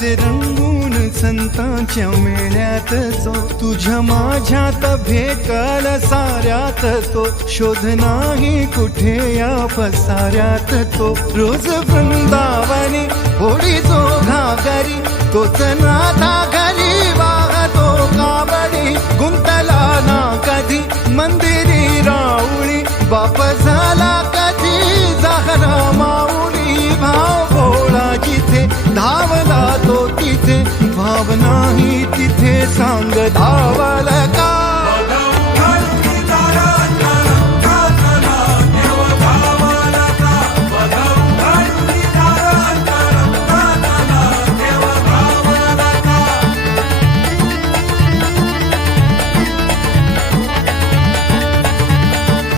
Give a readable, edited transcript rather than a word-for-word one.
असे रंगून संतांच्या मेळ्यात जो तुझ्या माझ्यात भेटल साऱ्यात तो शोध नाही कुठे या पसाऱ्यात तो रोज वृंदावनी होडी जो घागरी तोच नाथा घरी वाहतो कावडी गुंतला ना कधी मंदिरी राऊळी बाप झाला कधी जाहरा माऊली भाव भोळा जिथे धावला तो तिथे भाव नाही तिथे सांग धावला का